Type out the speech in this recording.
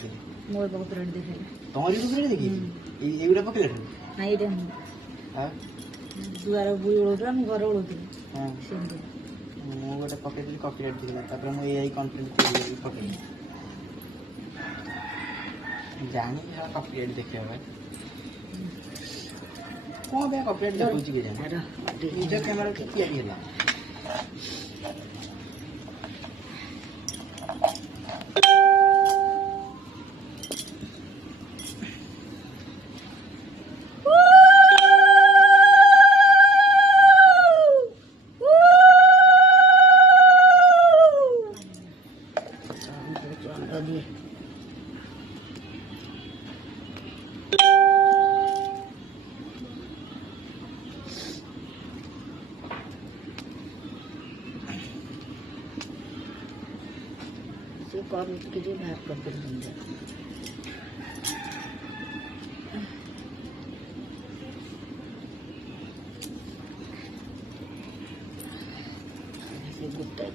थे मोर पकड़ देखे तमर यूट्यूब रे देखि एइबा पकड़े ना एटा हां दुआर बुई उड़ोला हम घर उड़ोती हां सेम ମୁଁ ଗୋଟେ ପକେଇଥିଲି କପିରାଇଟ୍ ଥିଲା ତାପରେ ମୁଁ ଏଆଇ କଣ୍ଟେଣ୍ଟ କ୍ରିଏଟ୍ ପକେଇଲି ଜାଣିକି ହେଲା କପିରାଇଟ୍ ଦେଖିବା ପାଇଁ କ'ଣ ପାଇଁ କପିରାଇଟ୍ ଦେଖଉଛି କି ଜାଣି ନିଜ କ୍ୟାମେରା କି ତିଆରି ହେଲା दिए कॉल कीजिए बाहर करते रहेंगे गुड टाइम